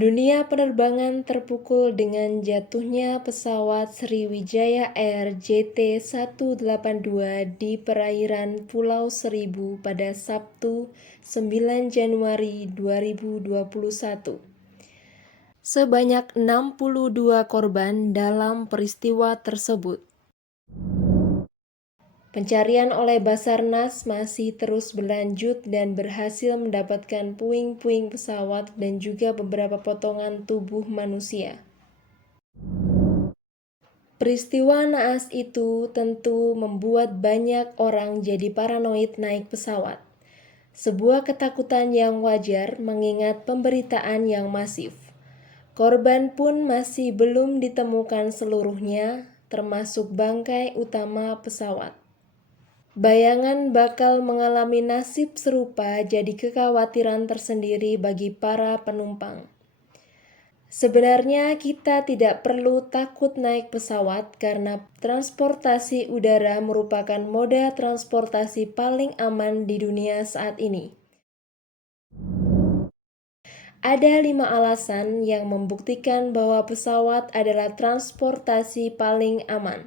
Dunia penerbangan terpukul dengan jatuhnya pesawat Sriwijaya Air JT182 di perairan Pulau Seribu pada Sabtu 9 Januari 2021. Sebanyak 62 korban dalam peristiwa tersebut. Pencarian oleh Basarnas masih terus berlanjut dan berhasil mendapatkan puing-puing pesawat dan juga beberapa potongan tubuh manusia. Peristiwa naas itu tentu membuat banyak orang jadi paranoid naik pesawat. Sebuah ketakutan yang wajar mengingat pemberitaan yang masif. Korban pun masih belum ditemukan seluruhnya, termasuk bangkai utama pesawat. Bayangan bakal mengalami nasib serupa jadi kekhawatiran tersendiri bagi para penumpang. Sebenarnya kita tidak perlu takut naik pesawat karena transportasi udara merupakan moda transportasi paling aman di dunia saat ini. Ada 5 alasan yang membuktikan bahwa pesawat adalah transportasi paling aman.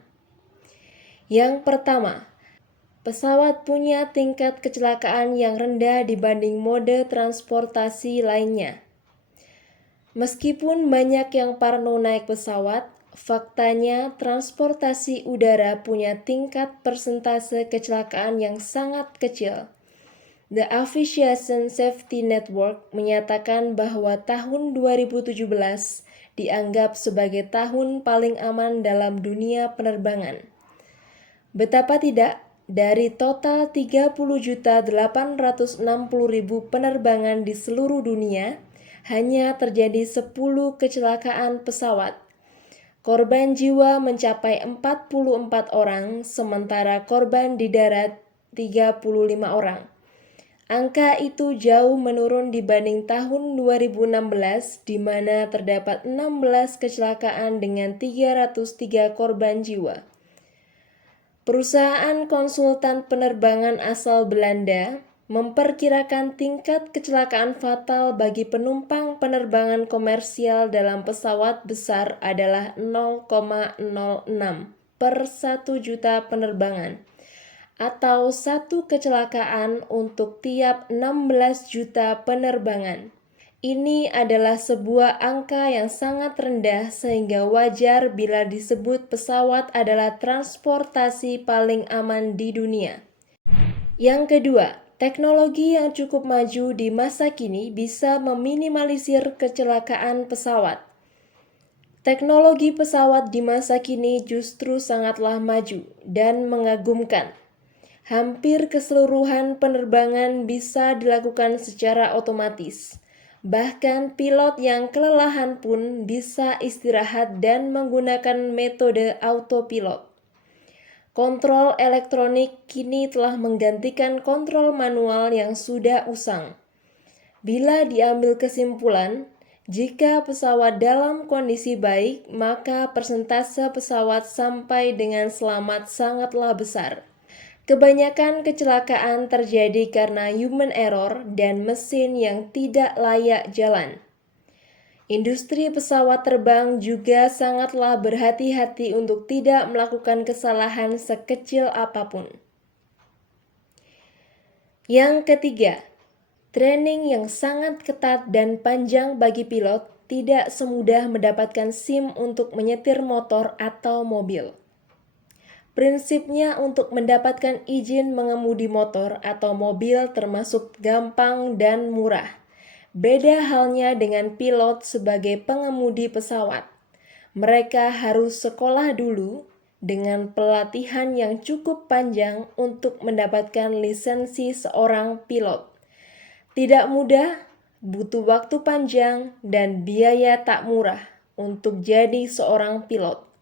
Yang pertama, pesawat punya tingkat kecelakaan yang rendah dibanding mode transportasi lainnya. Meskipun banyak yang parno naik pesawat, faktanya transportasi udara punya tingkat persentase kecelakaan yang sangat kecil. The Aviation Safety Network menyatakan bahwa tahun 2017 dianggap sebagai tahun paling aman dalam dunia penerbangan. Betapa tidak, dari total 30.860.000 penerbangan di seluruh dunia, hanya terjadi 10 kecelakaan pesawat. Korban jiwa mencapai 44 orang, sementara korban di darat 35 orang. Angka itu jauh menurun dibanding tahun 2016, di mana terdapat 16 kecelakaan dengan 303 korban jiwa. Perusahaan konsultan penerbangan asal Belanda memperkirakan tingkat kecelakaan fatal bagi penumpang penerbangan komersial dalam pesawat besar adalah 0,06 per 1 juta penerbangan, atau 1 kecelakaan untuk tiap 16 juta penerbangan. Ini adalah sebuah angka yang sangat rendah sehingga wajar bila disebut pesawat adalah transportasi paling aman di dunia. Yang kedua, teknologi yang cukup maju di masa kini bisa meminimalisir kecelakaan pesawat. Teknologi pesawat di masa kini justru sangatlah maju dan mengagumkan. Hampir keseluruhan penerbangan bisa dilakukan secara otomatis. Bahkan pilot yang kelelahan pun bisa istirahat dan menggunakan metode autopilot. Kontrol elektronik kini telah menggantikan kontrol manual yang sudah usang. Bila diambil kesimpulan, jika pesawat dalam kondisi baik, maka persentase pesawat sampai dengan selamat sangatlah besar. Kebanyakan kecelakaan terjadi karena human error dan mesin yang tidak layak jalan. Industri pesawat terbang juga sangatlah berhati-hati untuk tidak melakukan kesalahan sekecil apapun. Yang ketiga, training yang sangat ketat dan panjang bagi pilot tidak semudah mendapatkan SIM untuk menyetir motor atau mobil. Prinsipnya untuk mendapatkan izin mengemudi motor atau mobil termasuk gampang dan murah. Beda halnya dengan pilot sebagai pengemudi pesawat. Mereka harus sekolah dulu dengan pelatihan yang cukup panjang untuk mendapatkan lisensi seorang pilot. Tidak mudah, butuh waktu panjang, dan biaya tak murah untuk jadi seorang pilot.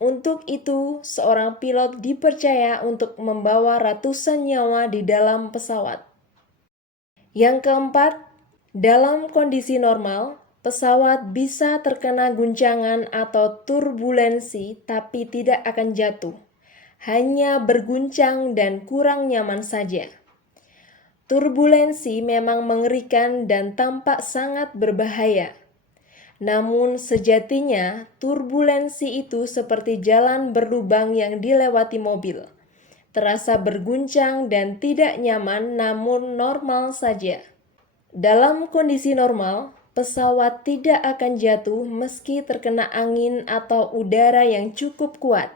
Untuk itu, seorang pilot dipercaya untuk membawa ratusan nyawa di dalam pesawat. Yang keempat, dalam kondisi normal, pesawat bisa terkena guncangan atau turbulensi tapi tidak akan jatuh. Hanya berguncang dan kurang nyaman saja. Turbulensi memang mengerikan dan tampak sangat berbahaya. Namun sejatinya turbulensi itu seperti jalan berlubang yang dilewati mobil. Terasa berguncang dan tidak nyaman namun normal saja. Dalam kondisi normal, pesawat tidak akan jatuh meski terkena angin atau udara yang cukup kuat.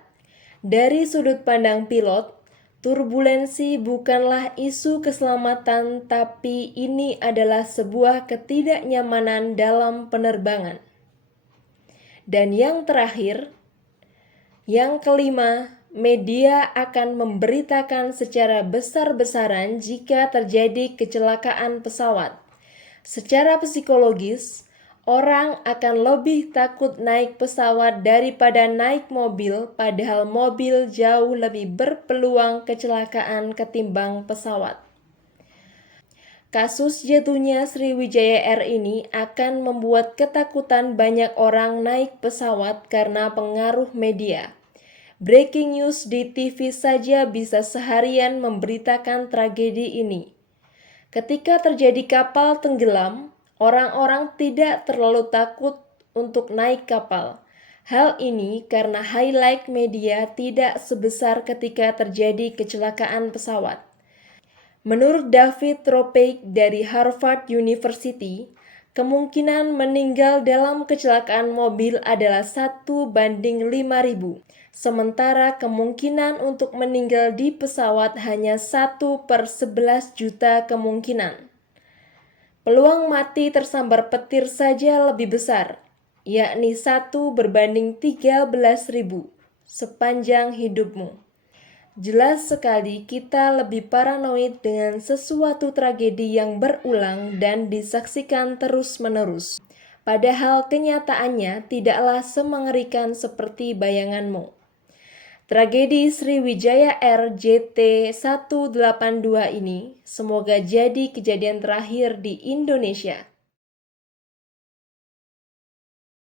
Dari sudut pandang pilot, turbulensi bukanlah isu keselamatan, tapi ini adalah sebuah ketidaknyamanan dalam penerbangan. Dan yang terakhir, yang kelima, media akan memberitakan secara besar-besaran jika terjadi kecelakaan pesawat. Secara psikologis, orang akan lebih takut naik pesawat daripada naik mobil, padahal mobil jauh lebih berpeluang kecelakaan ketimbang pesawat. Kasus jatuhnya Sriwijaya Air ini akan membuat ketakutan banyak orang naik pesawat karena pengaruh media. Breaking news di TV saja bisa seharian memberitakan tragedi ini. Ketika terjadi kapal tenggelam, orang-orang tidak terlalu takut untuk naik kapal. Hal ini karena highlight media tidak sebesar ketika terjadi kecelakaan pesawat. Menurut David Tropeik dari Harvard University, kemungkinan meninggal dalam kecelakaan mobil adalah 1:5.000. Sementara kemungkinan untuk meninggal di pesawat hanya 1/11 juta kemungkinan. Peluang mati tersambar petir saja lebih besar, yakni 1:13.000 sepanjang hidupmu. Jelas sekali kita lebih paranoid dengan sesuatu tragedi yang berulang dan disaksikan terus-menerus. Padahal kenyataannya tidaklah semengerikan seperti bayanganmu. Tragedi Sriwijaya Air JT182 ini semoga jadi kejadian terakhir di Indonesia.